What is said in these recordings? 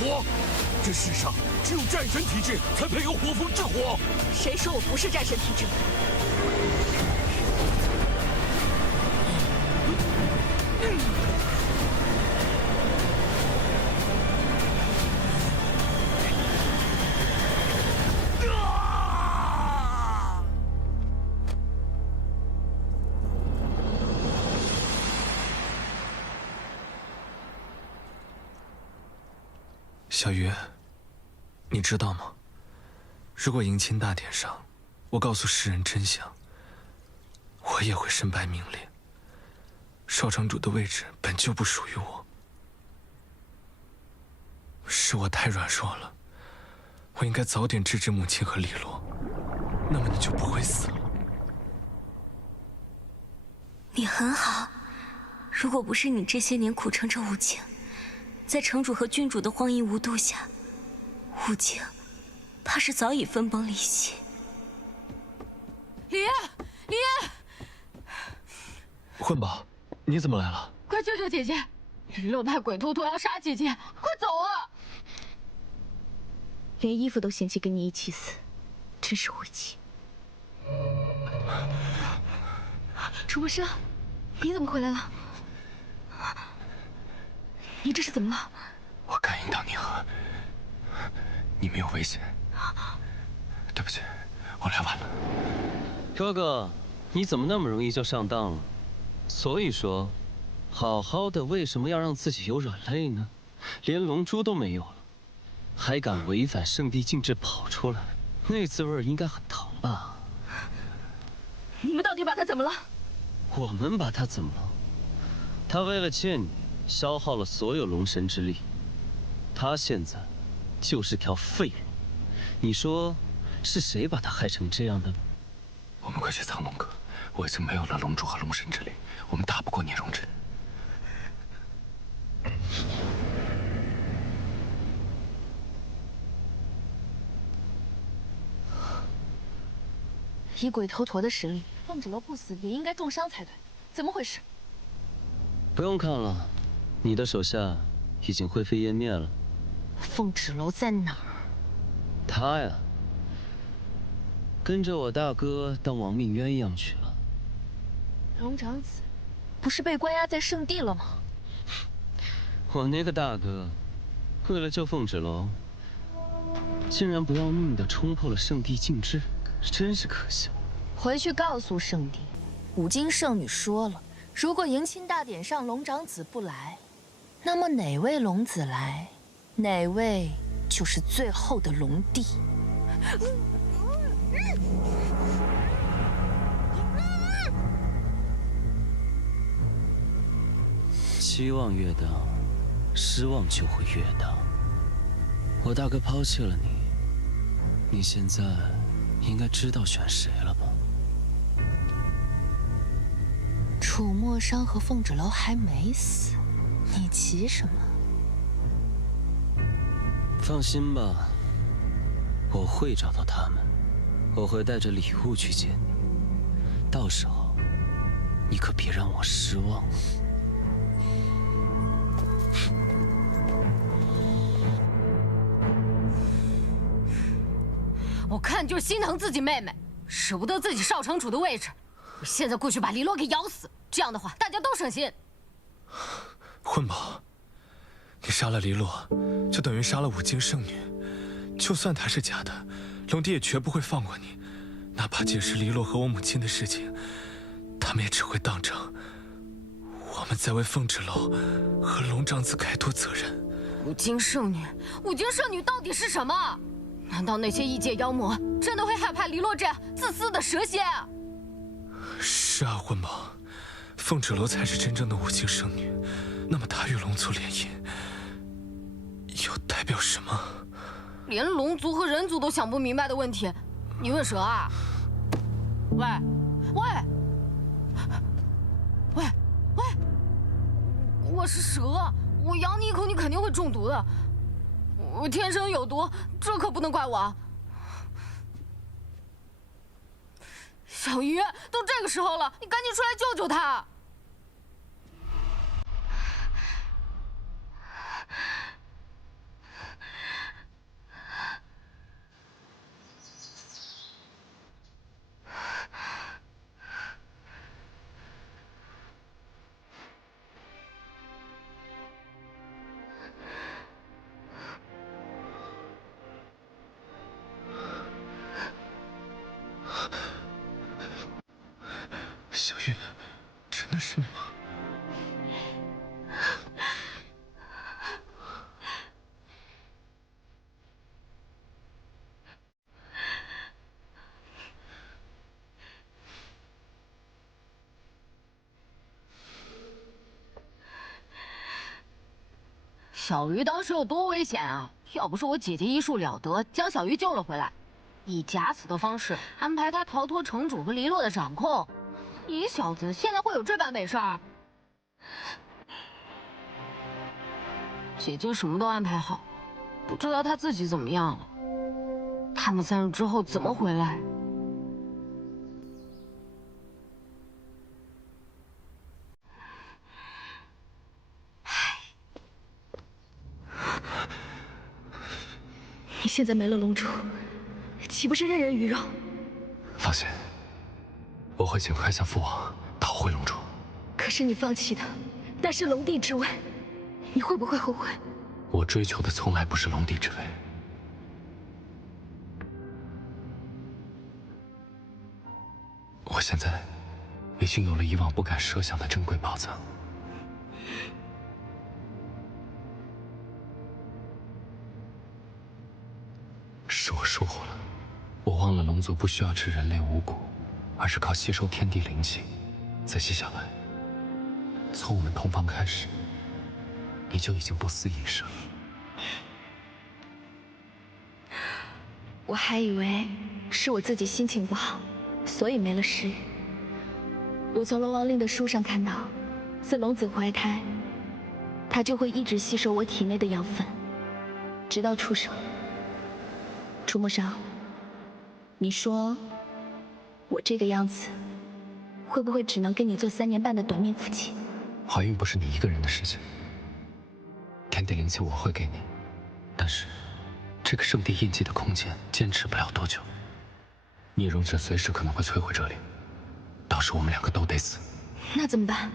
火。这世上只有战神体质才配有火风之火。谁说我不是战神体质？小鱼，你知道吗？如果迎亲大典上，我告诉世人真相，我也会身败名裂。少城主的位置本就不属于我，是我太软弱了。我应该早点制止母亲和李洛，那么你就不会死了。你很好，如果不是你这些年苦撑着武清，在城主和君主的荒淫无度下，武清怕是早已分崩离析。李烨，李烨，混宝，你怎么来了？快救救姐姐！李洛派鬼头陀要杀姐姐，快走啊！连衣服都嫌弃跟你一起死，真是晦气。楚博士，你怎么回来了？你这是怎么了？我感应到宁河，你没有危险。对不起，我来晚了。哥哥，你怎么那么容易就上当了？所以说，好好的为什么要让自己有软肋呢？连龙珠都没有了，还敢违反圣地禁制跑出来，那滋味应该很疼吧？你们到底把他怎么了？我们把他怎么了？他为了见你，消耗了所有龙神之力，他现在就是条废物。你说是谁把他害成这样的呢？我们快去苍龙阁，我已经没有了龙珠和龙神之力，我们打不过聂荣臻。以鬼头陀的实力，凤指楼不死也应该重伤才对，怎么回事？不用看了，你的手下已经灰飞烟灭了。凤指楼在哪儿？他呀，跟着我大哥当亡命鸳鸯去了。龙长子，不是被关押在圣地了吗？我那个大哥，为了救凤指楼，竟然不要命的冲破了圣地禁制，真是可笑。回去告诉圣地，五金圣女说了，如果迎亲大典上龙长子不来，那么哪位龙子来，哪位就是最后的龙帝。期望越大，失望就会越大。我大哥抛弃了你，你现在应该知道选谁了吧？楚墨山和凤指楼还没死，你急什么？放心吧，我会找到他们，我会带着礼物去见你，到时候你可别让我失望。我看就是心疼自己妹妹，舍不得自己少城主的位置。我现在过去把黎洛给咬死，这样的话大家都省心。混宝，你杀了黎洛，就等于杀了五经圣女。就算她是假的，龙帝也绝不会放过你。哪怕解释黎洛和我母亲的事情，他们也只会当成我们在为凤指楼和龙长子开脱责任。五经圣女，五经圣女到底是什么？难道那些异界妖魔真的会害怕黎洛这样自私的蛇蝎啊？是啊，混宝，凤指楼才是真正的五经圣女。那么她与龙族联姻，又代表什么？连龙族和人族都想不明白的问题，你问蛇啊？喂，喂，喂，喂，我是蛇，我咬你一口，你肯定会中毒的。我天生有毒，这可不能怪我。小鱼，都这个时候了，你赶紧出来救救他！小玉，真的是你吗？小鱼当时有多危险啊！要不是我姐姐医术了得，将小鱼救了回来，以假死的方式安排他逃脱城主和黎洛的掌控，你小子现在会有这般美事儿？姐姐什么都安排好，不知道她自己怎么样了。他们3日之后怎么回来？你现在没了龙珠，岂不是任人鱼肉？放心，我会尽快向父王讨回龙珠。可是你放弃的，那是龙帝之位，你会不会后悔？我追求的从来不是龙帝之位。我现在已经有了以往不敢设想的珍贵宝藏。是我疏忽了，我忘了龙族不需要吃人类五谷，而是靠吸收天地灵气。仔细想来，从我们同房开始，你就已经不思饮食了。我还以为是我自己心情不好，所以没了食欲。我从龙王令的书上看到，自龙子怀胎，他就会一直吸收我体内的养分，直到出生。楚墨商，你说我这个样子，会不会只能跟你做3年半的短命夫妻？怀孕不是你一个人的事情，天地灵气我会给你，但是这个圣地印记的空间坚持不了多久，逆容者随时可能会摧毁这里，到时我们2个都得死。那怎么办？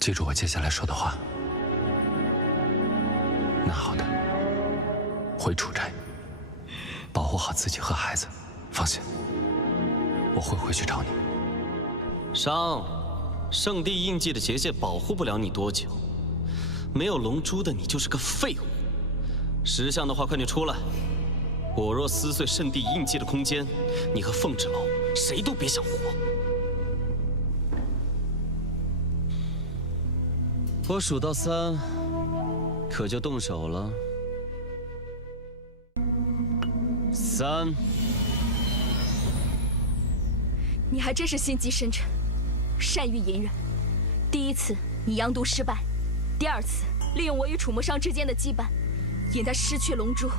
记住我接下来说的话。那好的，回楚斋，保护好自己和孩子。放心，我会回去找你。商，圣地印记的结界保护不了你多久，没有龙珠的你就是个废物。识相的话，快点出来！我若撕碎圣地印记的空间，你和凤之楼谁都别想活。我数到3，可就动手了。3。你还真是心机深沉，善于隐忍。第1次你阳毒失败，第2次利用我与楚墨商之间的羁绊，引他失去龙珠，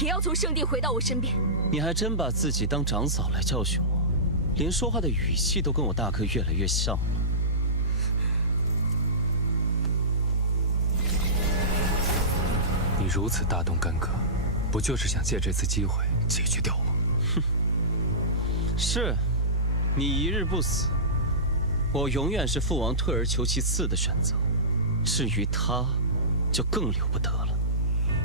也要从圣地回到我身边。你还真把自己当长嫂来教训我，连说话的语气都跟我大哥越来越像了。你如此大动干戈，不就是想借这次机会解决掉我？哼，是，你一日不死，我永远是父王退而求其次的选择。至于他，就更留不得了，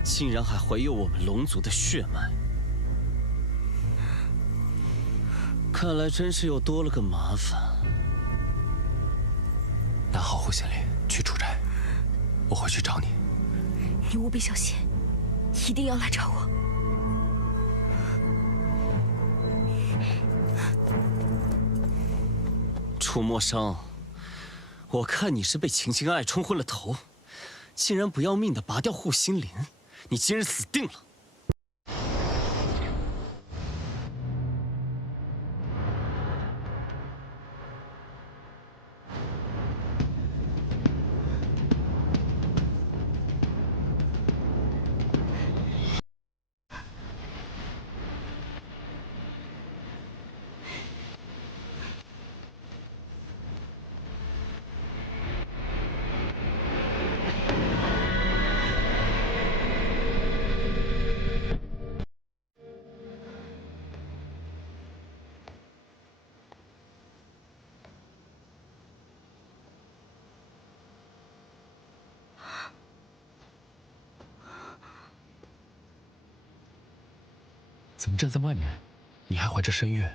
竟然还怀有我们龙族的血脉。看来真是又多了个麻烦。那好，护县令，去楚斋，我会去找你。你务必小心，一定要来找我。楚墨商，我看你是被秦京爱冲昏了头，竟然不要命的拔掉护心莲，你今日死定了！怎么站在外面？你还怀着身孕？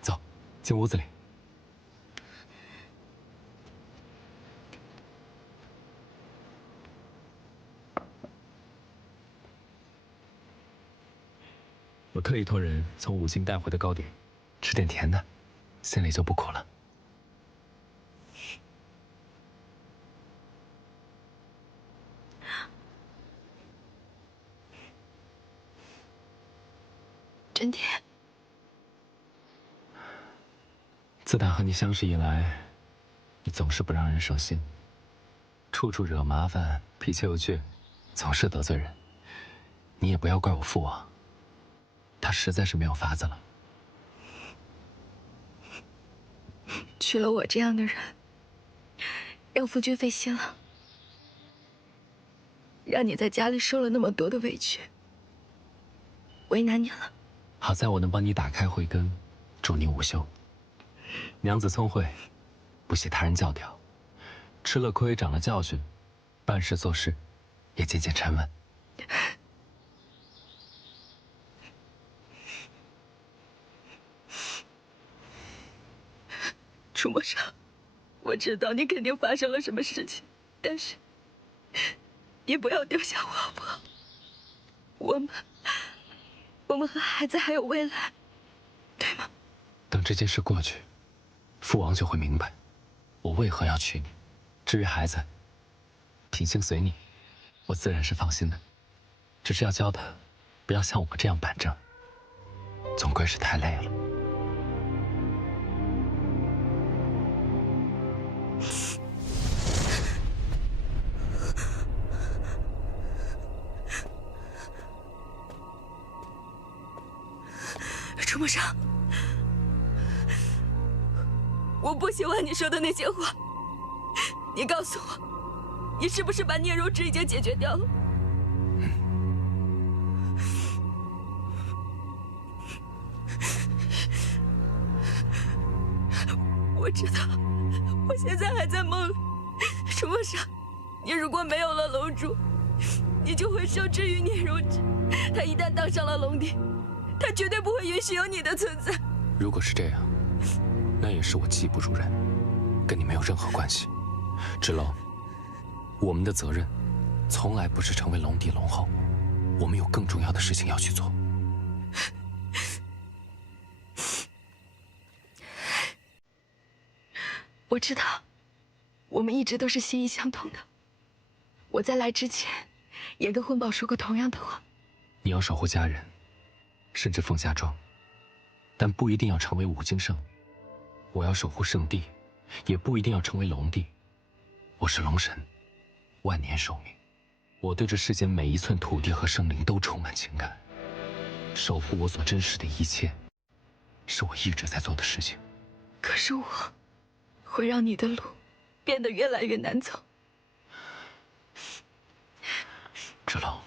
走，进屋子里。我特意托人从五境带回的糕点，吃点甜的，心里就不苦了。真甜。自打和你相识以来，你总是不让人省心，处处惹麻烦，脾气又倔，总是得罪人。你也不要怪我父王，他实在是没有法子了。娶了我这样的人，让夫君费心了，让你在家里受了那么多的委屈，为难你了。好在我能帮你打开慧根，助你午休。娘子聪慧，不喜他人教条，吃了亏长了教训，办事做事也渐渐沉稳。楚墨裳，我知道你肯定发生了什么事情，但是你不要丢下我好不好？我们和孩子还有未来，对吗？等这件事过去，父王就会明白我为何要娶你。至于孩子，品性随你，我自然是放心的。只是要教他不要像我这样板正，总归是太累了。楚墨裳，我不喜欢你说的那些话。你告诉我，你是不是把聂荣芷已经解决掉了？我知道，我现在还在梦里。楚墨裳，你如果没有了龙珠，你就会受制于聂荣芷。他一旦当上了龙帝，他绝对不会允许有你的存在。如果是这样，那也是我技不如人，跟你没有任何关系。芷楼，我们的责任从来不是成为龙帝龙后，我们有更重要的事情要去做。我知道，我们一直都是心意相通的。我在来之前，也跟婚宝说过同样的话。你要守护家人，甚至凤霞庄，但不一定要成为五经圣女。我要守护圣地，也不一定要成为龙帝。我是龙神，万年寿命。我对这世间每一寸土地和生灵都充满情感。守护我所珍视的一切，是我一直在做的事情。可是我会让你的路变得越来越难走。芷楼，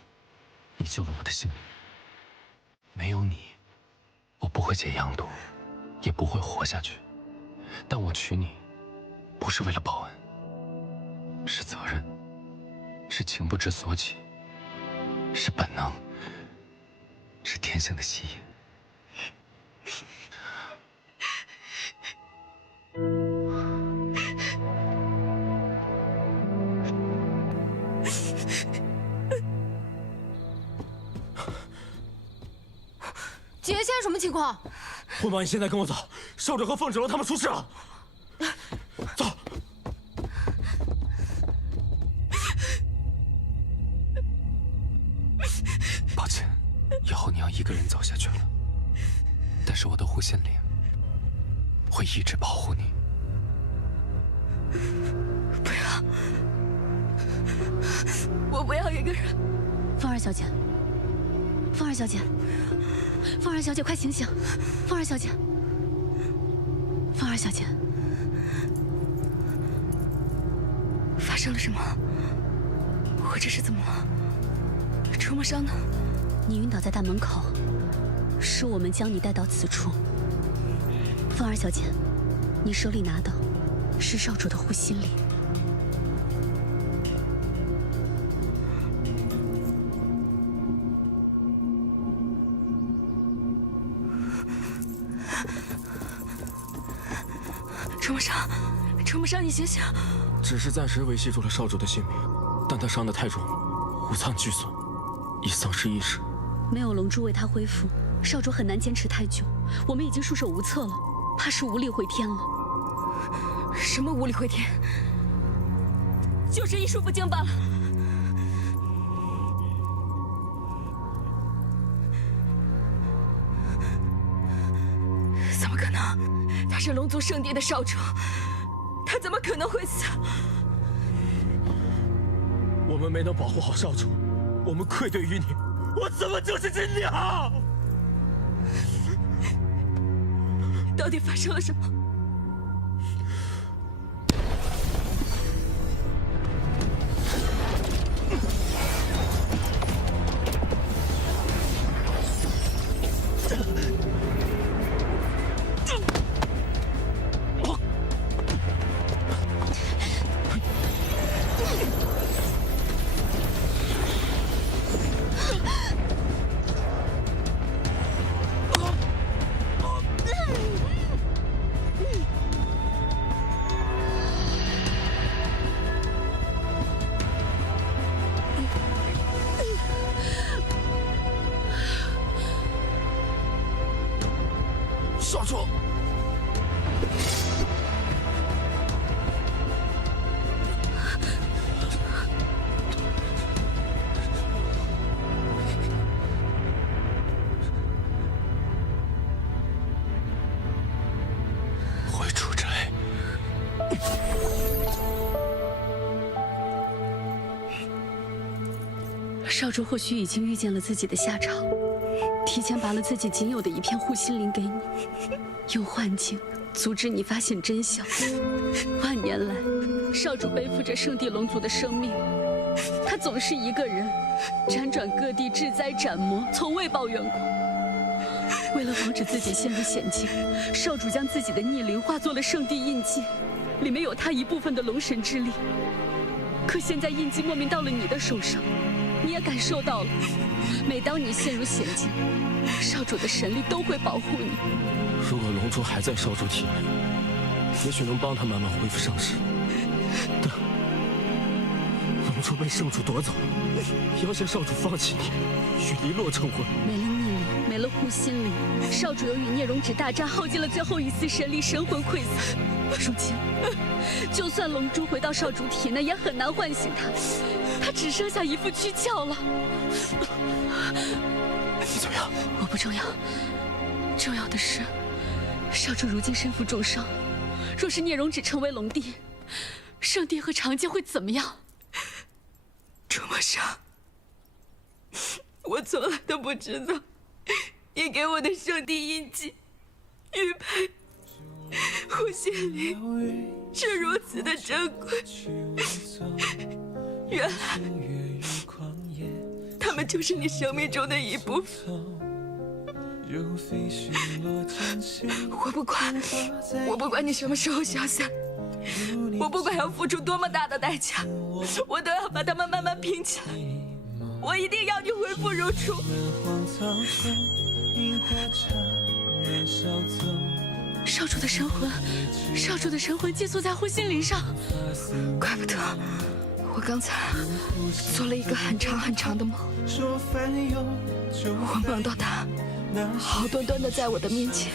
你救了我的性命，没有你，我不会解阳毒，也不会活下去。但我娶你，不是为了报恩，是责任，是情不知所起，是本能，是天性的吸引。姐，现在什么情况？混宝，你现在跟我走，少主和凤芷楼他们出事了。走。抱歉，以后你要一个人走下去了。但是我的护心灵会一直保护你。不要，我不要一个人。凤儿小姐，凤儿小姐，凤儿小姐，快醒醒！凤儿小姐，凤儿小姐，发生了什么？我这是怎么了？楚墨裳呢？你晕倒在大门口，是我们将你带到此处。凤儿小姐，你手里拿的是少主的护心令。楚梦商，你醒醒！只是暂时维系住了少主的性命，但他伤得太重，五脏俱损，已丧失意识。没有龙珠为他恢复，少主很难坚持太久。我们已经束手无策了，怕是无力回天了。什么无力回天？就是医术不精罢了。怎么可能？他是龙族圣地的少主，他怎么可能会死？我们没能保护好少主，我们愧对于你。我怎么就是只鸟？到底发生了什么？少主，回楚斋。少主或许已经预见了自己的下场，提前拔了自己仅有的一片护心灵给你，用幻境阻止你发现真相。万年来，少主背负着圣地龙族的生命，他总是一个人辗转各地治灾斩魔，从未抱怨过。为了防止自己陷入险境，少主将自己的逆鳞化作了圣地印记，里面有他一部分的龙神之力。可现在印记莫名到了你的手上，你也感受到了。每当你陷入险境，少主的神力都会保护你。如果龙珠还在少主体内，也许能帮他慢慢恢复伤势。但龙珠被圣主夺走，要挟少主放弃你，与黎洛成婚。没了逆鳞，没了护心灵，少主由于孽容止大战，耗尽了最后一丝神力，神魂溃散。如今，就算龙珠回到少主体内，也很难唤醒他。他只剩下一副躯壳了。你怎么样？我不重要，重要的是，少主如今身负重伤，若是孽容止成为龙帝，圣地和长街会怎么样？楚梦商，我从来都不知道，你给我的圣地印记、玉佩、护心灵是如此的珍贵。原来，他们就是你生命中的一部分。我不管你什么时候消散，我不管要付出多么大的代价，我都要把他们慢慢拼起来。我一定要你恢复如初。少主的神魂寄宿在护心灵上，怪不得我刚才做了一个很长的梦，我梦到他好端端的在我的面前，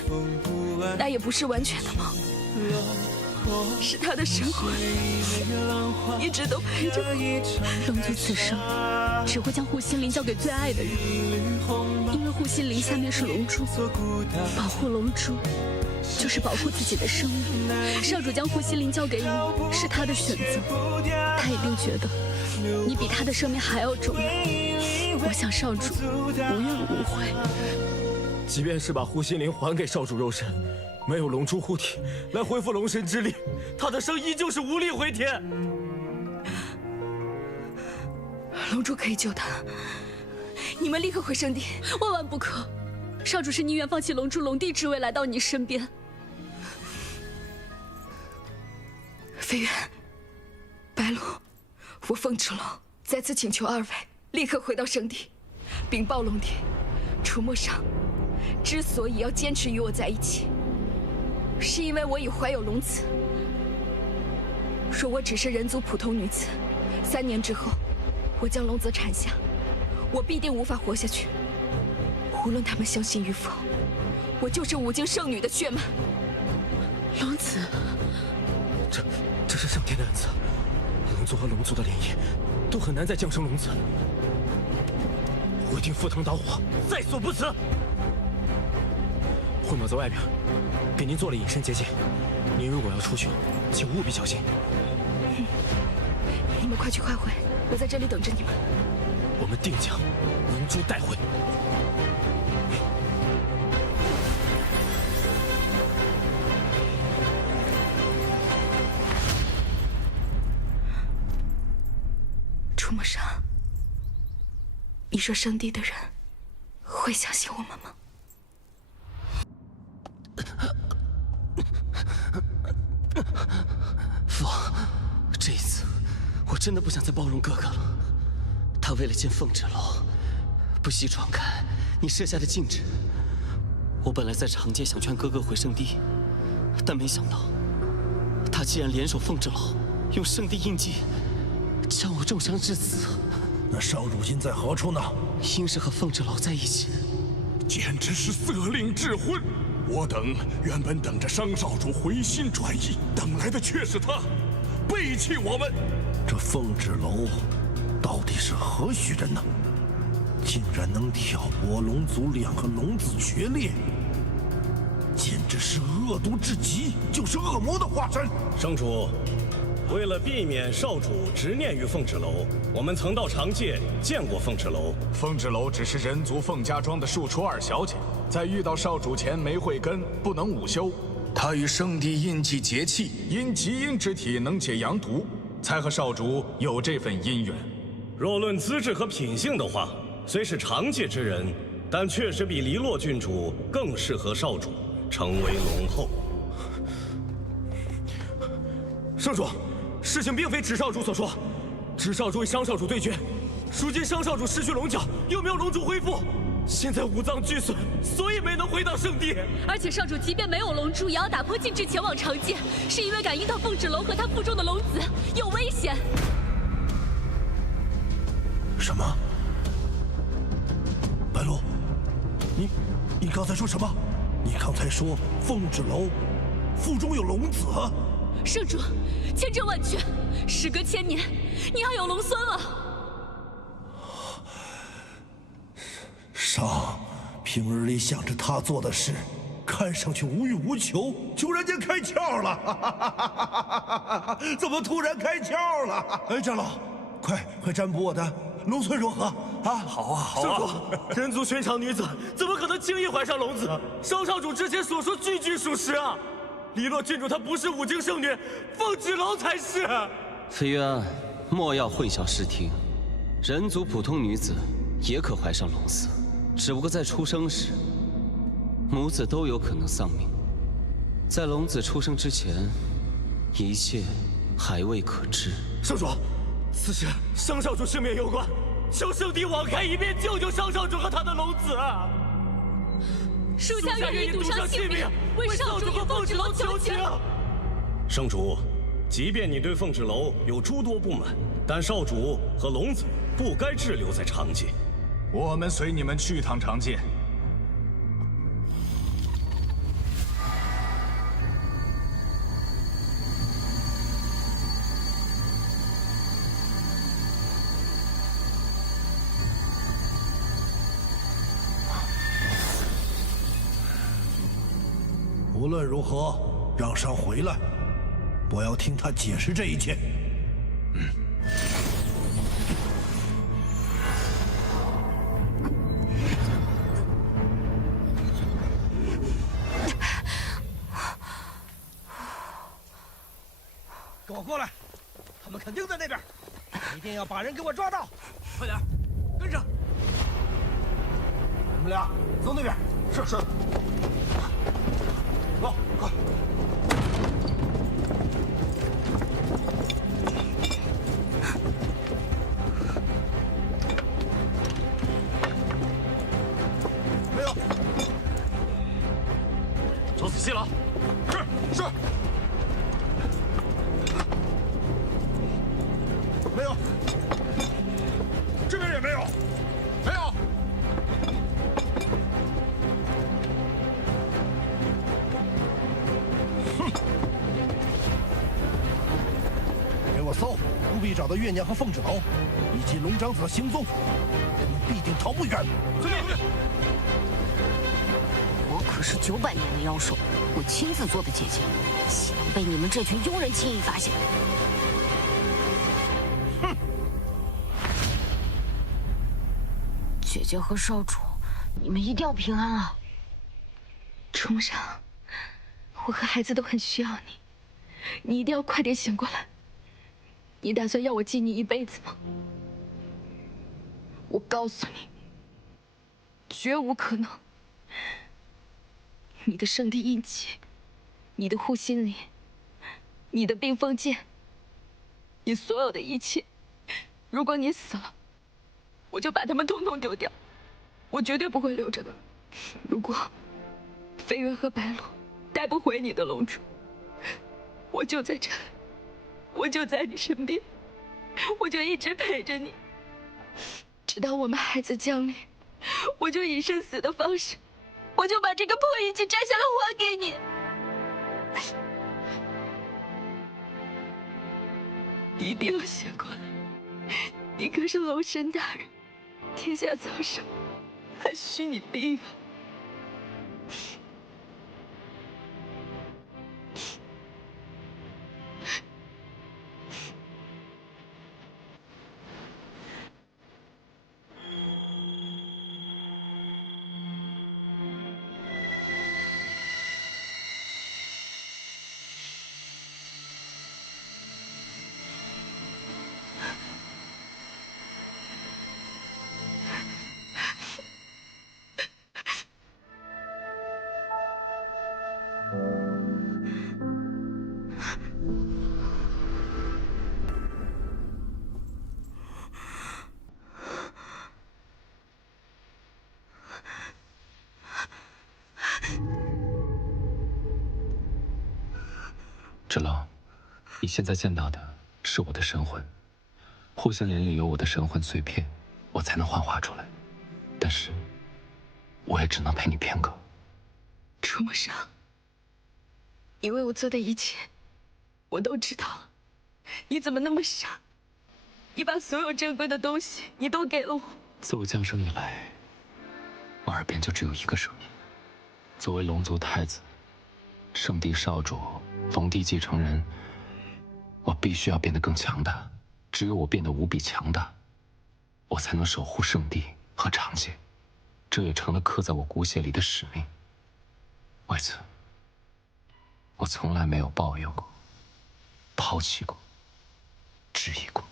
那也不是完全的梦，是他的神魂一直都陪着我。龙族此生只会将护心灵交给最爱的人，因为护心灵下面是龙珠，保护龙珠就是保护自己的生命。少主将护心灵交给你，是他的选择，他一定觉得你比他的生命还要重要。我想少主无怨无悔。即便是把护心灵还给少主肉身，没有龙珠护体来恢复龙神之力，他的生依旧是无力回天。龙珠可以救他，你们立刻回圣地。万万不可！少主是宁愿放弃龙珠龙帝之位来到你身边。飞渊、白龙，我凤翅龙再次请求二位立刻回到圣地，禀报龙帝，楚墨商之所以要坚持与我在一起，是因为我已怀有龙子，说我只是人族普通女子，3年之后，我将龙子产下，我必定无法活下去。无论他们相信与否，我就是5境圣女的血脉。龙子，这是上天的恩赐，龙族和龙族的联姻都很难再降生龙子。我一定赴汤蹈火，在所不辞。混宝在外边，给您做了隐身结界，您如果要出去，请务必小心。你们快去快回，我在这里等着你们。我们定将龙珠带回。楚梦莎，你说圣地的人会相信我们吗？父，这一次我真的不想再包容哥哥了。他为了见凤芷楼，不惜闯开你设下的禁制。我本来在长街想劝哥哥回圣地，但没想到他竟然联手凤芷楼，用圣地印记将我重伤致死。那少主今在何处呢？应是和凤芷楼在一起。简直是色令智昏！我等原本等着商少主回心转意，等来的却是他，背弃我们。这凤芷楼到底是何许人呢？竟然能挑拨龙族2个龙子决裂，简直是恶毒至极，就是恶魔的化身。圣主，为了避免少主执念于凤芷楼，我们曾到长界见过凤芷楼。凤芷楼只是人族凤家庄的庶出2小姐，在遇到少主前没慧根，不能午休。她与圣地印记结契，因极阴之体能解阳毒，才和少主有这份姻缘。若论资质和品性的话，虽是长界之人，但确实比黎洛郡主更适合少主成为龙后。圣主，事情并非芷少主所说，芷少主与商少主对决，如今商少主失去龙角，又没有龙珠恢复，现在5脏俱损，所以没能回到圣地。而且少主即便没有龙珠，也要打破禁制前往长界，是因为感应到凤芷楼和他腹中的龙子有危险。什么？白鹿，你刚才说什么？你刚才说凤芷楼腹中有龙子？圣主，千真万确，时隔1000年，你要有龙孙了。商平日里想着他做的事，看上去无欲无求，突然间开窍了，怎么突然开窍了？哎，长老，快占卜我的龙孙如何？啊，好啊！圣主，人族寻常女子怎么可能轻易怀上龙子？商少主之前所说句句属实啊！黎洛郡主她不是5境圣女，凤芷楼才是。飞渊，莫要混淆视听，人族普通女子也可怀上龙子，只不过在出生时，母子都有可能丧命。在龙子出生之前，一切还未可知。圣主，此事商少主性命攸关，求圣地网开一面，救商少主和他的龙子啊！属下愿意赌上性命，为少主和凤芷楼求情。圣主，即便你对凤芷楼有诸多不满，但少主和龙子不该滞留在长界。我们随你们去趟长界。无论如何，让商回来，我要听他解释这一切。跟我过来，他们肯定在那边，一定要把人给我抓到！快点，跟上！你们俩走那边。是。走，快！没有。走仔细了。是。这边也没有，没有。哼！给我搜，务必找到月娘和凤芷楼，以及龙长子的行踪，我们必定逃不远。司令，我可是900年的妖兽，我亲自做的结界，岂能被你们这群庸人轻易发现？哼！姐姐和少主，你们一定要平安啊！冲上，我和孩子都很需要你，你一定要快点醒过来。你打算要我记你一辈子吗？我告诉你，绝无可能。你的圣地印记，你的护心铃，你的冰封剑，你所有的一切，如果你死了，我就把它们统统丢掉，我绝对不会留着的。如果飞渊和白鹿带不回你的龙珠，我就在这里，我就在你身边，我就一直陪着你，直到我们孩子降临，我就以生死的方式，我就把这个破印记摘下来还给你。你一定要醒过来，你可是龙神大人，天下苍生还需你兵啊！芷楼，你现在见到的是我的神魂，护心莲里有我的神魂碎片，我才能幻化出来。但是，我也只能陪你片刻。冲上，你为我做的一切，我都知道了。你怎么那么傻？你把所有珍贵的东西，你都给了我。自我降生以来，我耳边就只有一个声音：作为龙族太子、圣地少主、龙帝继承人，我必须要变得更强大。只有我变得无比强大，我才能守护圣地和长界。这也成了刻在我骨血里的使命。为此，我从来没有抱怨过、抛弃过、质疑过，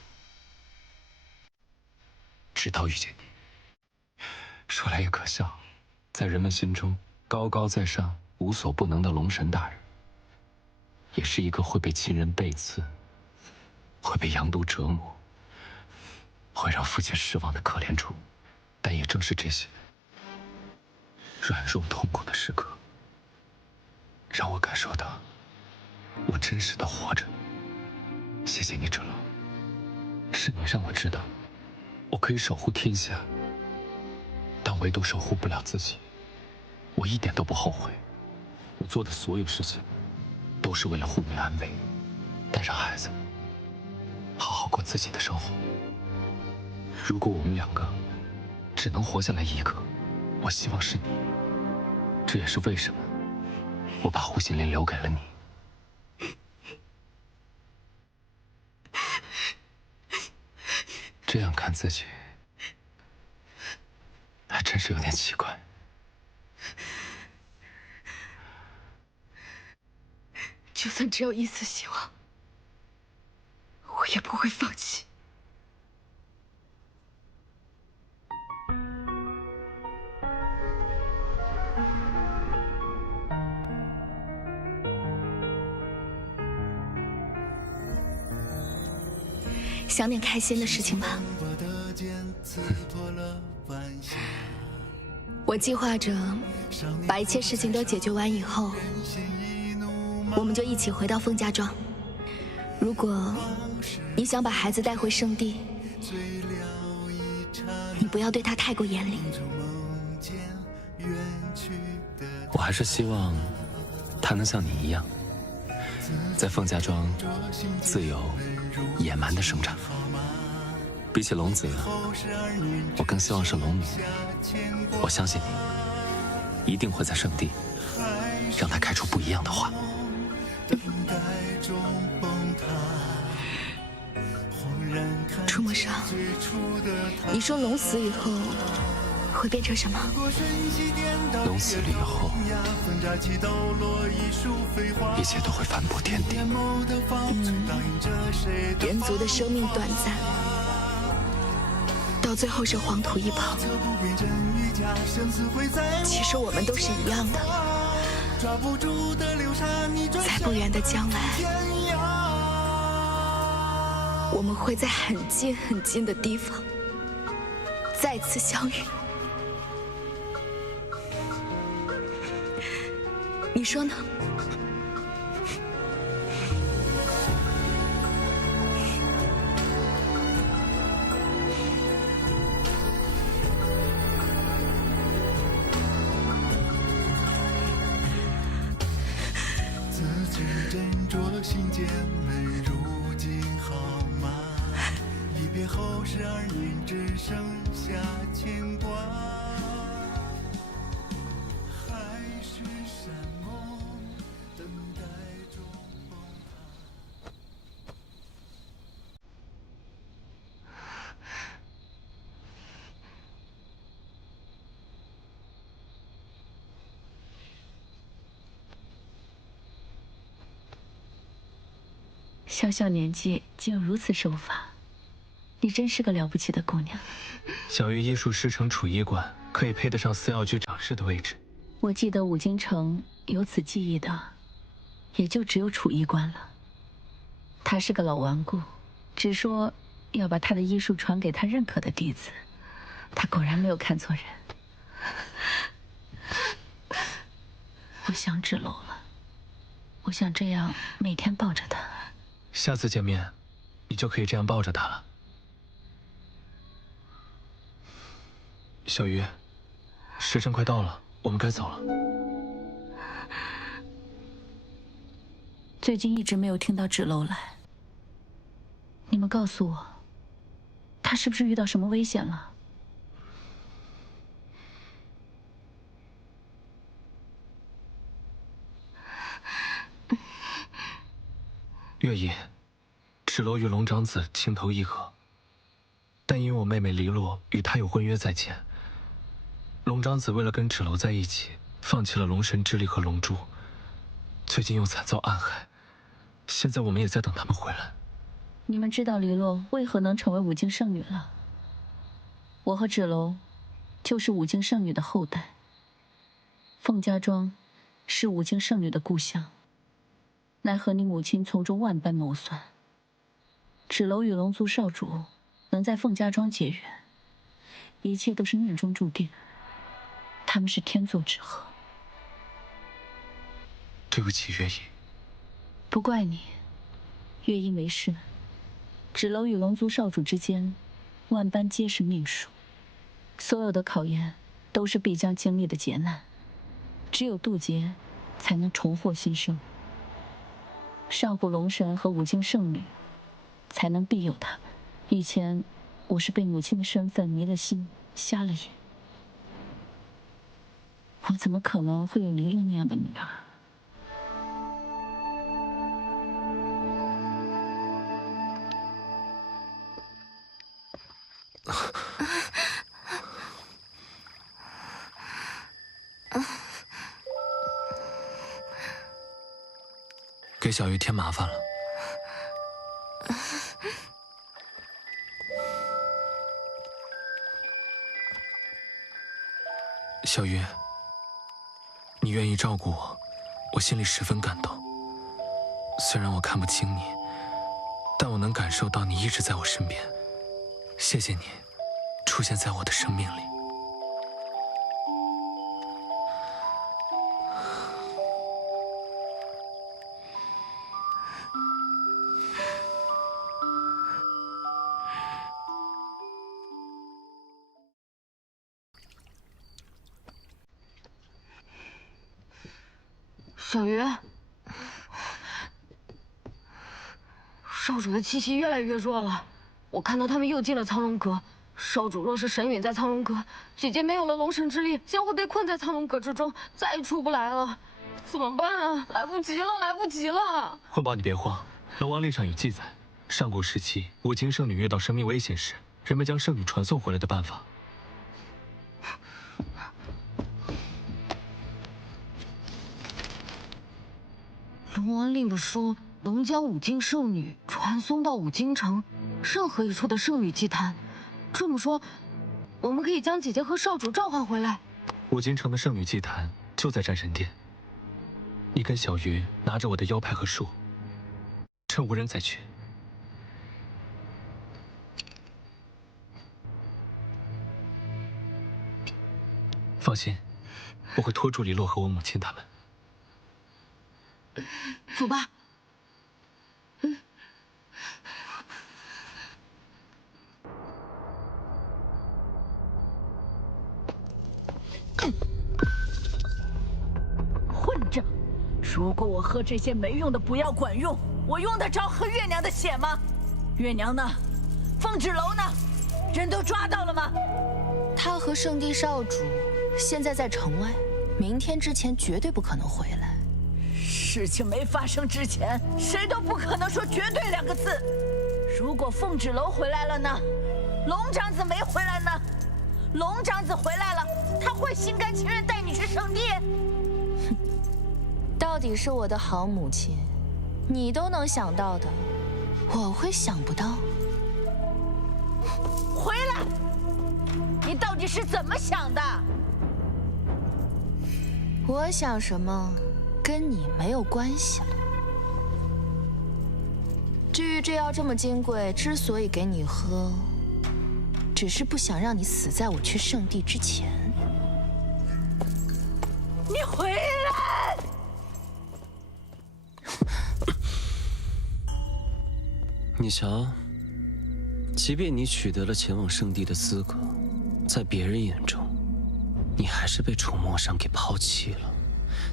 直到遇见你。说来也可笑，在人们心中高高在上、无所不能的龙神大人，也是一个会被亲人背刺、会被阳毒折磨、会让父亲失望的可怜虫。但也正是这些软弱痛苦的时刻，让我感受到我真实的活着。谢谢你，芷楼，是你让我知道，我可以守护天下，但唯独守护不了自己。我一点都不后悔，我做的所有事情，都是为了护你安危，带上孩子，好好过自己的生活。如果我们两个只能活下来一个，我希望是你。这也是为什么我把护心莲留给了你。这样看自己，还真是有点奇怪。就算只有一丝希望，我也不会放弃。想点开心的事情吧。我计划着把一切事情都解决完以后，我们就一起回到凤家庄。如果你想把孩子带回圣地，不要对他太过严厉。我还是希望他能像你一样，在凤家庄自由野蛮的生长。比起龙子，我更希望是龙女。我相信你一定会在圣地让他开出不一样的花。出没上，你说龙死以后会变成什么？龙死了以后，一切都会反哺天地。人族的生命短暂，到最后是黄土一跑。其实我们都是一样的，在不远的将来，我们会在很近很近的地方再次相遇。你说呢？心间门，如今好吗？一别后12年，只剩下牵挂。还是山梦，等待中崩塌。小小年纪就如此手法，你真是个了不起的姑娘。小玉医术师承储医馆，可以配得上4药局掌事的位置。我记得五京城有此技艺的，也就只有储医官了。他是个老顽固，只说要把他的医术传给他认可的弟子。他果然没有看错人。我想芷楼了，我想这样每天抱着他。下次见面，你就可以这样抱着他了。小鱼，时辰快到了，我们该走了。最近一直没有听到芷楼来，你们告诉我，他是不是遇到什么危险了？月姨，芷楼与龙长子情投意合，但因我妹妹黎洛与他有婚约在前，龙长子为了跟芷楼在一起，放弃了龙神之力和龙珠，最近又惨遭暗害，现在我们也在等他们回来。你们知道黎洛为何能成为五京圣女了？我和芷楼就是五京圣女的后代。凤家庄是五京圣女的故乡，奈何你母亲从中万般谋算。芷楼与龙族少主能在凤家庄结缘，一切都是命中注定。他们是天作之合。对不起，月姨。不怪你，月姨没事。芷楼与龙族少主之间，万般皆是命数，所有的考验都是必将经历的劫难，只有渡劫，才能重获新生。上古龙神和五京圣女，才能庇佑他们。以前我是被母亲的身份迷了心，瞎了眼。我怎么可能会有黎洛那样的女儿？给小鱼添麻烦了。小鱼，你愿意照顾我，我心里十分感动。虽然我看不清你，但我能感受到你一直在我身边。谢谢你，出现在我的生命里。小鱼，少主的气息越来越弱了。我看到他们又进了苍龙阁。少主若是神陨在苍龙阁，姐姐没有了龙神之力，将会被困在苍龙阁之中，再也出不来了。怎么办啊？来不及了，来不及了！混宝，你别慌，龙王令上有记载，上古时期五经圣女遇到生命危险时，人们将圣女传送回来的办法。龙王令的说，能将五经圣女传送到五经城任何一处的圣女祭坛。这么说，我们可以将姐姐和少主召唤回来。五经城的圣女祭坛就在战神殿。你跟小鱼拿着我的腰牌和树，趁无人再去。放心，我会拖住李洛和我母亲他们。走吧。混账！如果我喝这些没用的不要管用，我用得着喝月娘的血吗？月娘呢？凤芷楼呢？人都抓到了吗？他和圣地少主现在在城外，明天之前绝对不可能回来。事情没发生之前，谁都不可能说绝对2个字。如果凤芷楼回来了呢？龙长子没回来呢？龙长子回来了，他会心甘情愿带你去圣地？哼，到底是我的好母亲，你都能想到的，我会想不到。回来！你到底是怎么想的？我想什么，跟你没有关系了。至于这药这么金贵，之所以给你喝，只是不想让你死在我去圣地之前。你回来！你瞧，即便你取得了前往圣地的资格，在别人眼中，你还是被楚墨裳给抛弃了。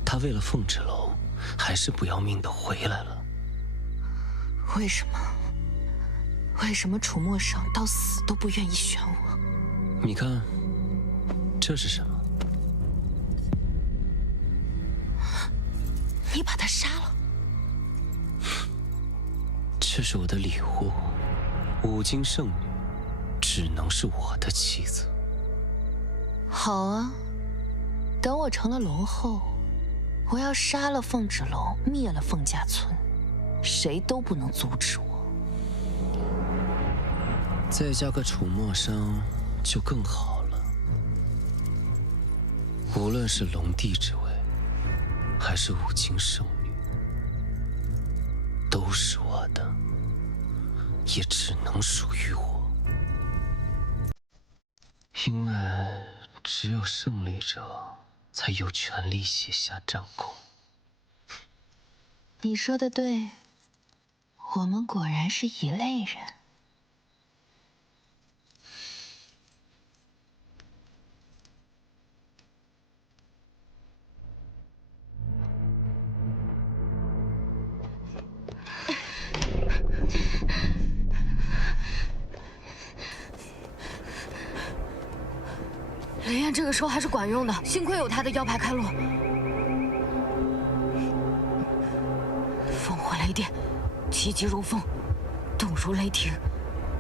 他为了凤芷楼，还是不要命的回来了。为什么？为什么楚墨裳到死都不愿意选我？你看，这是什么？你把他杀了？这是我的礼物，五经圣女只能是我的妻子。好啊，等我成了龙后，我要杀了凤芷楼，灭了凤家村，谁都不能阻止我。再加个楚墨裳就更好了。无论是龙帝之位，还是五经圣女，都是我的，也只能属于我。因为只有胜利者才有权利写下战功。你说的对，我们果然是一类人。雷燕这个时候还是管用的，幸亏有他的腰牌开路。烽火雷电，气急如风，动如雷霆。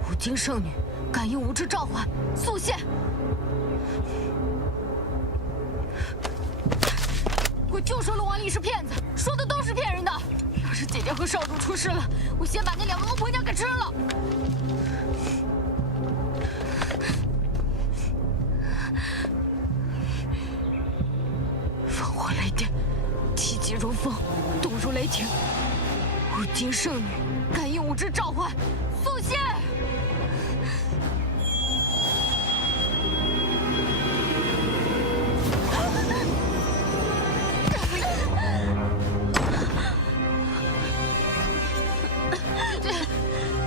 五经圣女，感应无知召唤，速现！我就说龙王令是骗子，说的都是骗人的。要是姐姐和少主出事了，我先把那2个恶婆娘给吃了。烽火雷电，气急如风，动如雷霆。五经圣女，感应无知召唤，速现！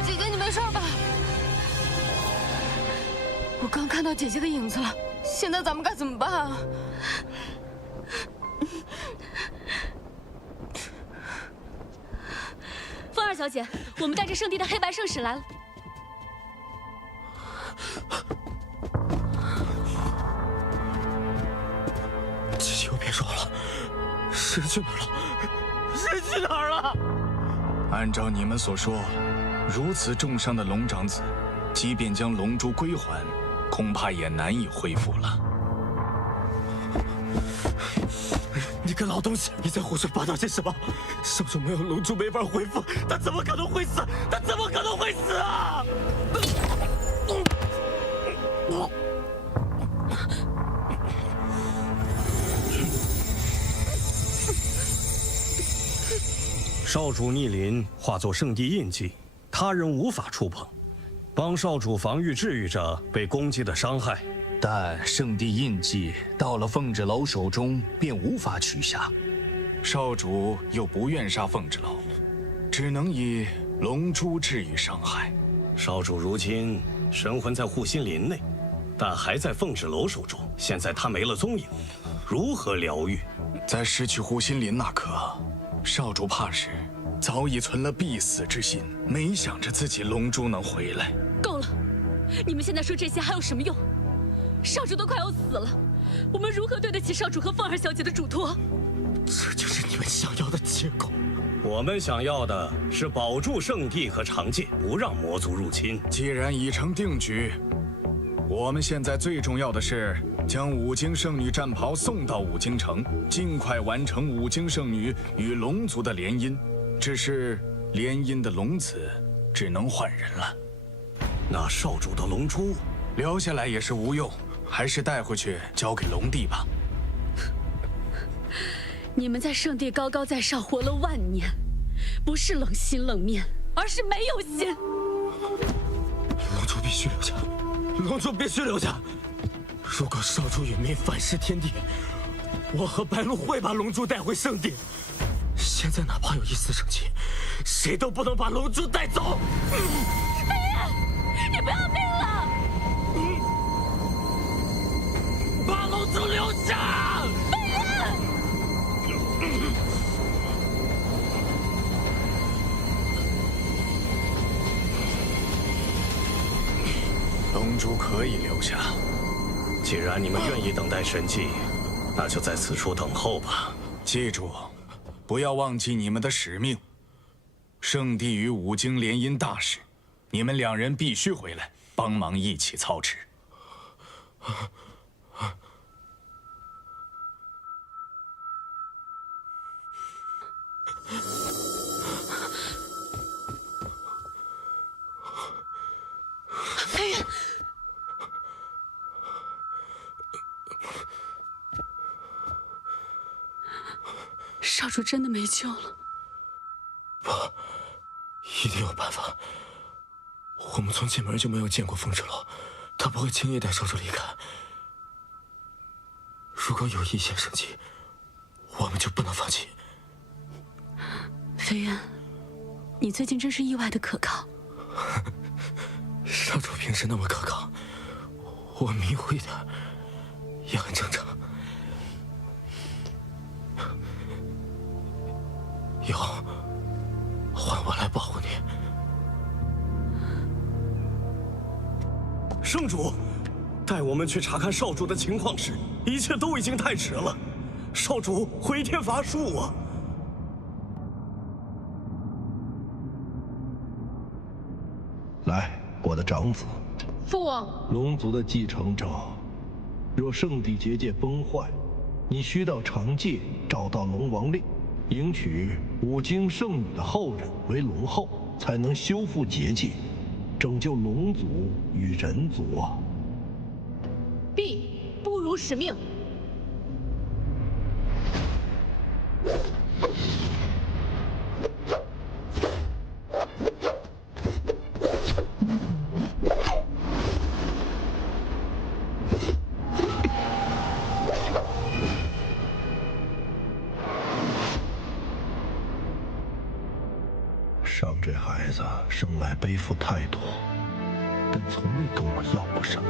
姐姐，你没事吧？我刚看到姐姐的影子了，现在咱们该怎么办啊？儿小姐，我们带着圣地的黑白圣使来了。姐姐又别说了，神去哪儿了？神去哪儿了？按照你们所说，如此重伤的龙长子，即便将龙珠归还，恐怕也难以恢复了。你个老东西，你在胡说八道些什么？少主没有龙珠没法恢复，他怎么可能会死？他怎么可能会死啊！少主逆鳞化作圣地印记，他人无法触碰。帮少主防御治愈者被攻击的伤害，但圣地印记到了凤豸楼手中便无法取下。少主又不愿杀凤豸楼，只能以龙珠治愈伤害。少主如今神魂在护心林内，但还在凤豸楼手中。现在他没了踪影，如何疗愈？在失去护心林那刻，少主怕是早已存了必死之心，没想着自己龙珠能回来。够了！你们现在说这些还有什么用？少主都快要死了，我们如何对得起少主和凤儿小姐的嘱托？这就是你们想要的结果。我们想要的是保住圣地和长界，不让魔族入侵。既然已成定局，我们现在最重要的是将五经圣女战袍送到五经城，尽快完成五经圣女与龙族的联姻。只是联姻的龙子只能换人了。那少主的龙珠留下来也是无用，还是带回去交给龙帝吧。你们在圣地高高在上活了万年，不是冷心冷面，而是没有心。龙珠必须留下，龙珠必须留下。如果少主殒命反噬天地，我和白鹿会把龙珠带回圣地。现在哪怕有一丝生气，谁都不能把龙珠带走。飞燕，你不要命了！把龙珠留下！飞燕。龙珠可以留下。既然你们愿意等待神迹，那就在此处等候吧。记住，不要忘记你们的使命。圣地与五经联姻大事，你们两人必须回来帮忙一起操持。飞燕，少主真的没救了。不，一定有办法。我们从进门就没有见过凤豸楼，他不会轻易带少主离开。如果有一线生机，我们就不能放弃。飞燕，你最近真是意外的可靠。少主平时那么可靠，我迷糊一点也很正常。以后换我来保护你。圣主，带我们去查看少主的情况时，一切都已经太迟了。少主回天乏术啊！来，我的长子，父王，龙族的继承者。若圣地结界崩坏，你需到长界找到龙王令，迎娶五经圣女的后人为龙后，才能修复结界，拯救龙族与人族啊！必不辱使命。上这孩子生来背负太多，但从未跟我要过什么。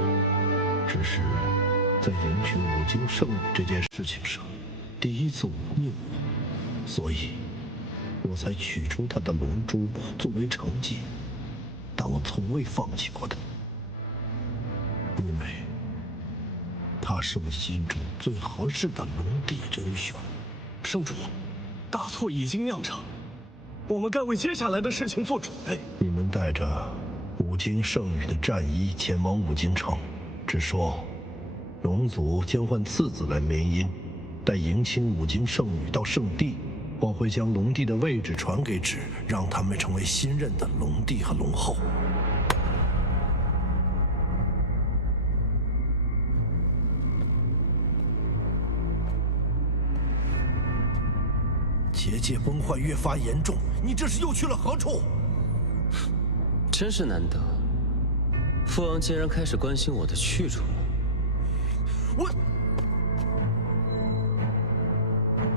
只是在迎娶五经圣女这件事情上，第一次忤逆我，所以我才取出他的龙珠作为惩戒，但我从未放弃过他，因为他是我心中最合适的龙帝人选。圣主，大错已经酿成，我们该为接下来的事情做准备。你们带着五经圣女的战衣前往五经城，只说龙族将换次子来联姻，待迎亲五经圣女到圣地，我会将龙帝的位置传给芷，让他们成为新任的龙帝和龙后。结界崩坏越发严重，你这是又去了何处？真是难得，父王竟然开始关心我的去处了。我，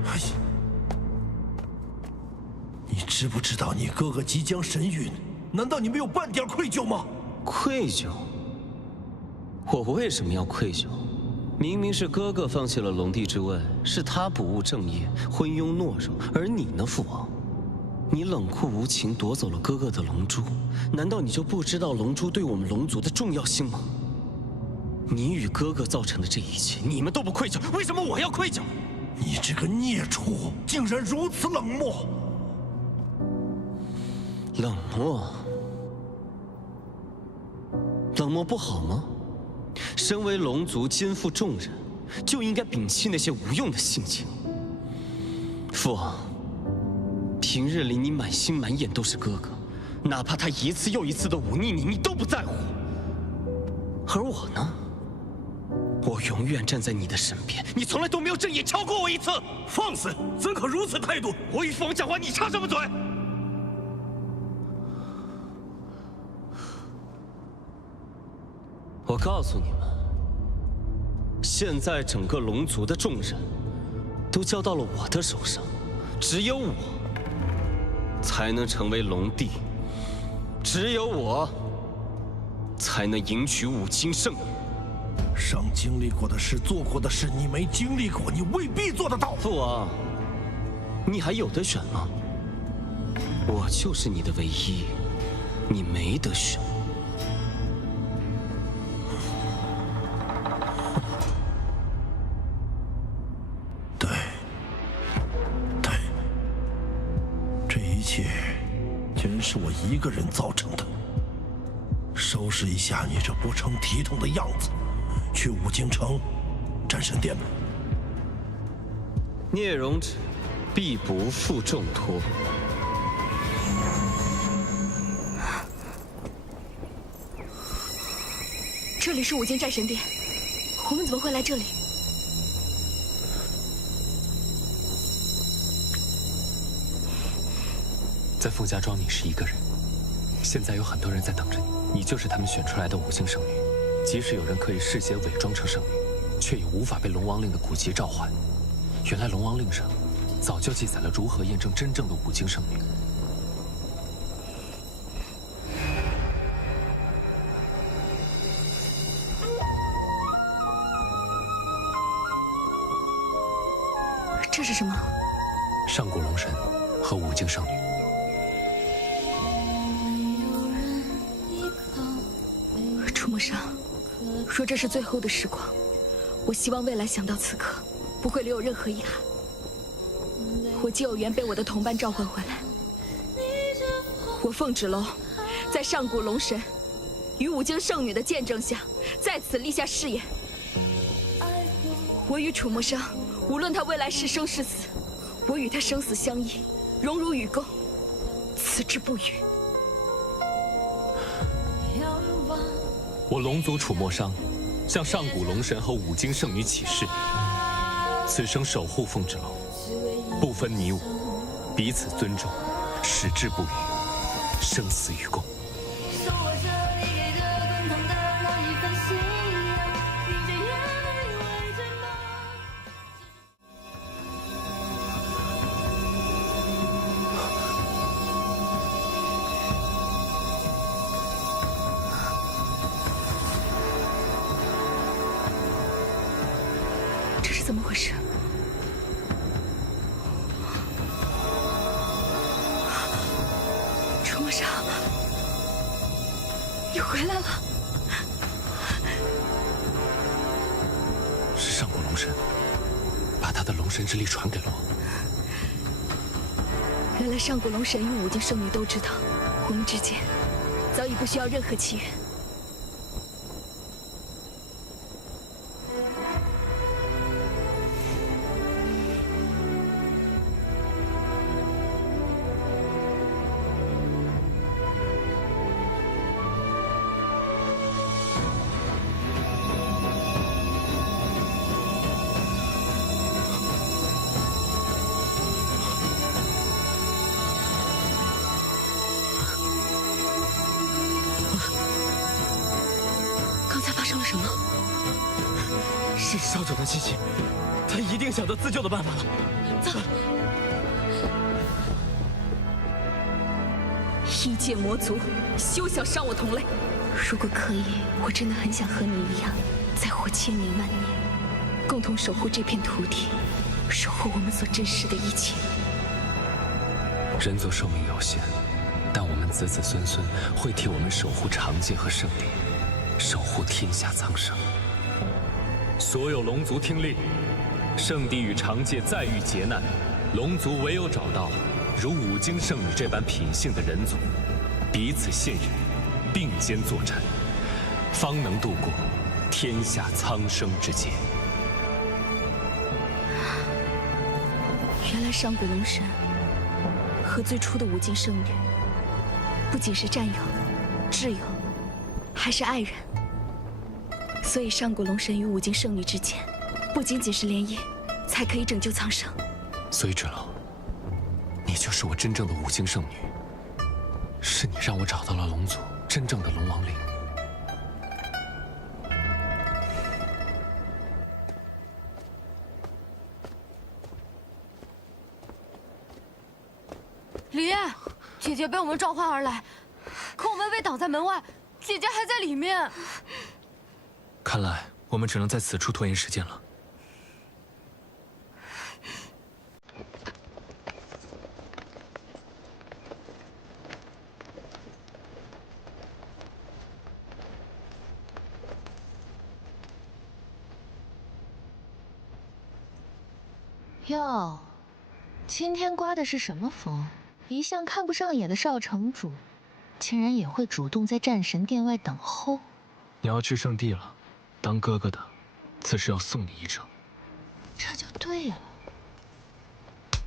哎呀，你知不知道你哥哥即将神陨？难道你没有半点愧疚吗？愧疚？我为什么要愧疚？明明是哥哥放弃了龙帝之位，是他不务正业，昏庸懦弱，而你呢，父王？你冷酷无情，夺走了哥哥的龙珠，难道你就不知道龙珠对我们龙族的重要性吗？你与哥哥造成的这一切，你们都不愧疚，为什么我要愧疚？你这个孽畜，竟然如此冷漠！冷漠？冷漠不好吗？身为龙族肩负重任，就应该摒弃那些无用的性情。父王，平日里你满心满眼都是哥哥，哪怕他一次又一次的忤逆你，你都不在乎。而我呢？我永远站在你的身边，你从来都没有正眼瞧过我一次。放肆！怎可如此态度？我与父王讲话，你插什么嘴？我告诉你们，现在整个龙族的重任都交到了我的手上，只有我才能成为龙帝，只有我才能迎娶五经圣女。上经历过的事，做过的事，你没经历过，你未必做得到。父王，你还有得选吗？我就是你的唯一，你没得选。全是我一个人造成的。收拾一下你这不成体统的样子，去五经城战神殿吧。聂荣芷必不负重托。这里是五经战神殿，我们怎么会来这里？在凤家庄，你是一个人。现在有很多人在等着你，你就是他们选出来的五经圣女。即使有人可以事先伪装成圣女，却也无法被龙王令的古籍召唤。原来龙王令上早就记载了如何验证真正的五经圣女。这是什么？上古龙神和五经圣女。楚墨伤，若这是最后的时光，我希望未来想到此刻，不会留有任何遗憾。我既有缘被我的同伴召唤回来，我凤芷楼在上古龙神与五经圣女的见证下，在此立下誓言：我与楚墨伤，无论他未来是生是死，我与他生死相依，荣辱与共，此之不渝。我龙族楚墨伤，向上古龙神和五经圣女起誓，此生守护凤芷楼，不分你我，彼此尊重，矢志不渝，生死与共。怎么回事？回来了。是上古龙神，把他的龙神之力传给了我。原来上古龙神与五境圣女都知道，我们之间早已不需要任何契约。刚才发生了什么？是少主的机器，他一定想到自救的办法了。走。异界魔族，休想伤我同类！如果可以，我真的很想和你一样，再活千年万年，共同守护这片土地，守护我们所珍视的一切。人族寿命有限，但我们子子孙孙会替我们守护长界和圣地，守护天下苍生。所有龙族听令，圣地与长界再遇劫难，龙族唯有找到如五经圣女这般品性的人族，彼此信任，并肩作战，方能度过天下苍生之劫。原来上古龙神和最初的五境圣女，不仅是战友、挚友，还是爱人。所以上古龙神与五境圣女之间，不仅仅是联姻，才可以拯救苍生。所以芷楼，你就是我真正的五境圣女，是你让我找到了龙族真正的龙王令。李烨，姐姐被我们召唤而来，可我们被挡在门外，姐姐还在里面。看来我们只能在此处拖延时间了。哟，今天刮的是什么风？一向看不上眼的少城主，竟然也会主动在战神殿外等候。你要去圣地了，当哥哥的，自是要送你一程。这就对了。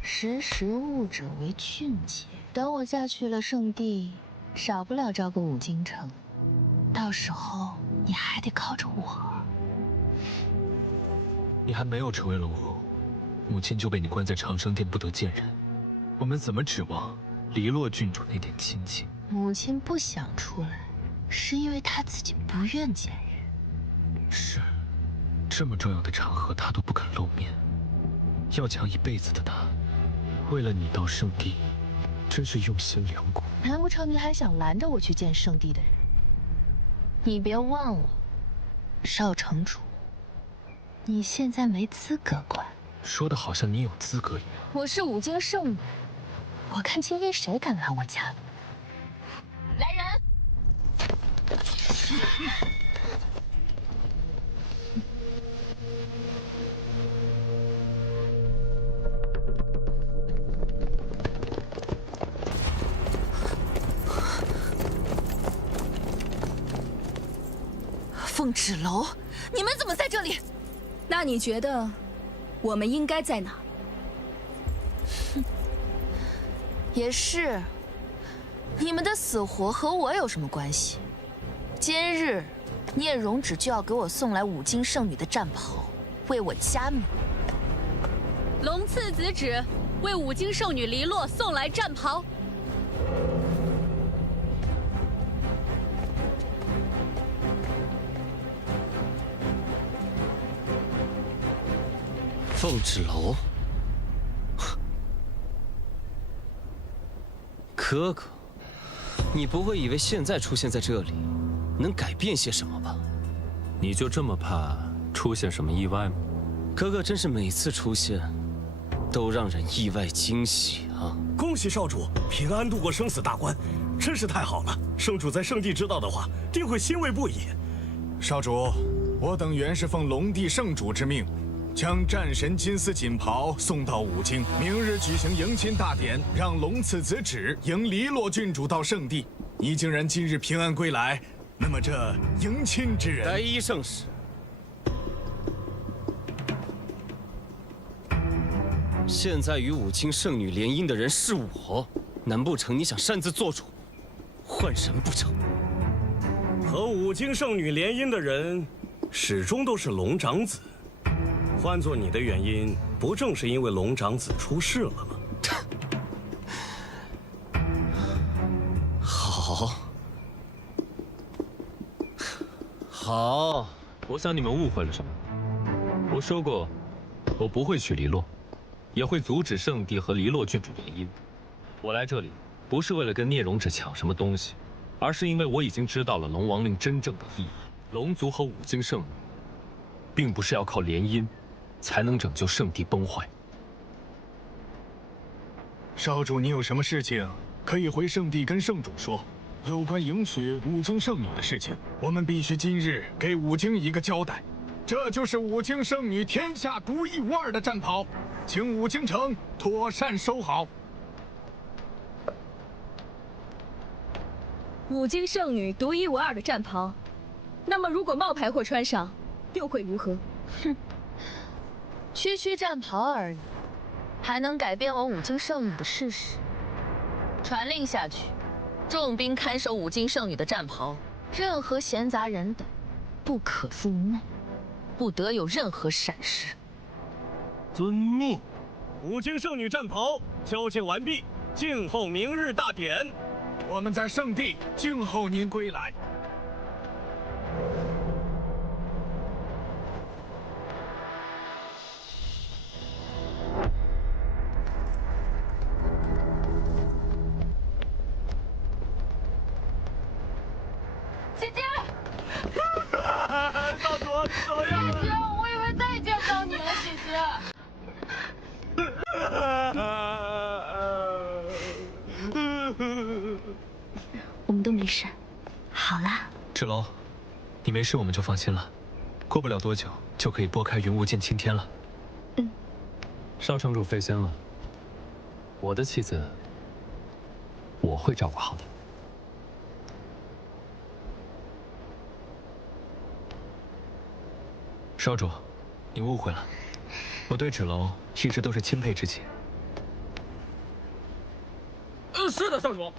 识时务者为俊杰。等我下去了圣地，少不了招个五京城，到时候你还得靠着我。你还没有成为龙后，母亲就被你关在长生殿不得见人，我们怎么指望黎洛郡主那点亲情？母亲不想出来，是因为她自己不愿见人。是，这么重要的场合她都不肯露面，要讲一辈子的她，为了你到圣地，真是用心良苦。难不成你还想拦着我去见圣地的人？你别忘了，少城主，你现在没资格管。说的好像你有资格一样。我是五京圣女，我看今天谁敢拦我家。来人！凤芷楼，你们怎么在这里？那你觉得我们应该在哪？哼，也是。你们的死活和我有什么关系？今日聂荣芷就要给我送来五京圣女的战袍，为我加冕。龙次子旨，为五京圣女黎洛送来战袍。凤芷楼，哥哥，你不会以为现在出现在这里，能改变些什么吧？你就这么怕出现什么意外吗？哥哥真是每次出现，都让人意外惊喜啊！恭喜少主平安度过生死大关，真是太好了！圣主在圣地知道的话，定会欣慰不已。少主，我等原是奉龙帝圣主之命，将战神金丝锦袍送到五京，明日举行迎亲大典，让龙次子旨迎黎洛郡主到圣地。你竟然今日平安归来，那么这迎亲之人，白衣圣使。现在与五清圣女联姻的人是我，难不成你想擅自做主，换人不成？和五京圣女联姻的人，始终都是龙长子。换做你的原因，不正是因为龙长子出事了吗？好，我想你们误会了什么。我说过，我不会娶黎洛，也会阻止圣帝和黎洛郡主联姻。我来这里不是为了跟聂荣芷抢什么东西，而是因为我已经知道了龙王令真正的意义。龙族和五京圣女，并不是要靠联姻才能拯救圣地崩坏。少主，你有什么事情可以回圣地跟圣主说。有关迎娶五京圣女的事情，我们必须今日给五京一个交代。这就是五京圣女天下独一无二的战袍，请五京城妥善收好。五京圣女独一无二的战袍，那么如果冒牌货穿上，又会如何？哼，区区战袍而已，还能改变我五京圣女的事实？传令下去，重兵看守五京圣女的战袍，任何闲杂人等不可入内，不得有任何闪失。遵命。五京圣女战袍交接完毕，静候明日大典。我们在圣地静候您归来。姐姐，少主，你怎么样了？姐姐，我以为再见不到你了，姐姐。我们都没事，好啦。芷楼，你没事我们就放心了。过不了多久就可以拨开云雾见青天了。少城主费心了，我的妻子我会照顾好的。少主，你误会了，我对芷楼一直都是钦佩之情。是的，少主。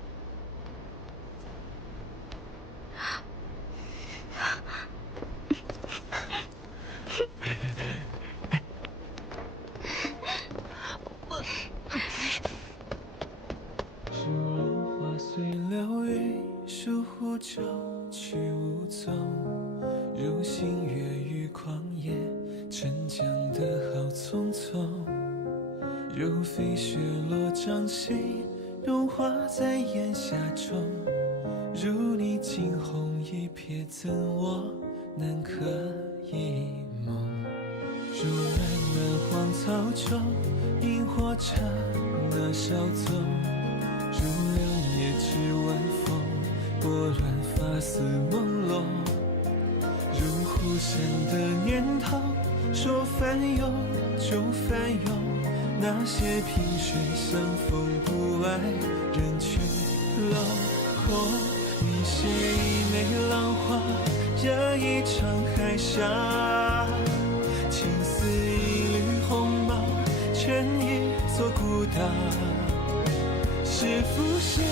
疏忽就去无踪，如星月于旷野，沉江的好匆匆。如飞雪落掌心，融化在檐下中。如你惊鸿一瞥，怎我能可一梦？如漫漫荒草中，萤火刹那稍纵。如两夜之晚风，拨乱发丝朦胧。如忽闪的念头，说翻涌就翻涌。那些萍水相逢不爱，人去楼空。你写一枚浪花，惹一场海沙。情似一缕鸿毛，成一座孤岛。是浮现